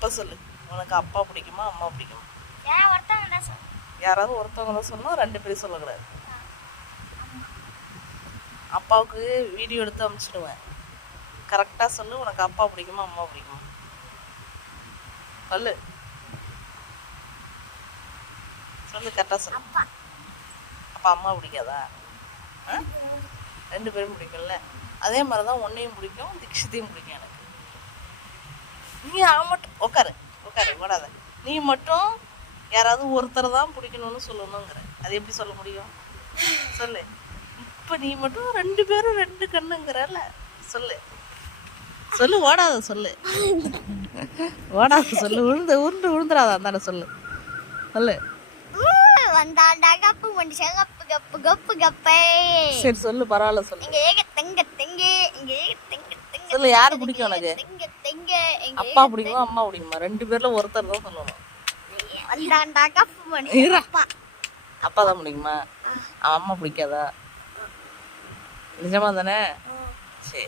இப்போ சொல்லு, உனக்கு அப்பா பிடிக்குமா அம்மா பிடிக்குமா? யாராவது ஒருத்தவங்க தான் சொன்னால் 2 பேரும் சொல்லக்கூடாது. அப்பாவுக்கு வீடியோ எடுத்து அனுப்பிச்சிடுவேன். கரெக்டாக சொல்லு, உனக்கு அப்பா பிடிக்குமா அம்மா பிடிக்குமா? சொல்லு சொல்லு, கரெக்டாக சொல்லு. அப்பா அம்மா பிடிக்காதா? 2 பேரும் பிடிக்கும்ல. அதே மாதிரி தான் உன்னையும் பிடிக்கும், தீக்ஷித்தையும் பிடிக்கும் எனக்கு. நீ மட்டும் உட்காரு ஓடாத. நீ மட்டும் யாராவது ஒருத்தர் தான் பிடிக்கணும்னு சொல்லணுங்கிற. அது எப்படி சொல்ல முடியும்? சொல்லு. இப்போ நீ மட்டும் 2 பேரும் 2 கண்ணுங்கிறல்ல. சொல்லு சொல்லு, ஓடாத சொல்லு. ஓடாத சொல்லு, விழுந்துடாத அந்தாண்ட சொல்லு. சொல்லு. சரி சொல்லு, பரவாயில்ல சொல்லு. சொல்லு, யாரு பிடிக்கும் உனக்கு? அப்பா பிடிக்குமா அம்மா பிடிக்குமா? 2 பேர்ல ஒருத்தர் தான் சொல்லணும். அப்பா தான் பிடிக்குமா? அம்மா பிடிக்காதா? நிஜமா தானே? சரி.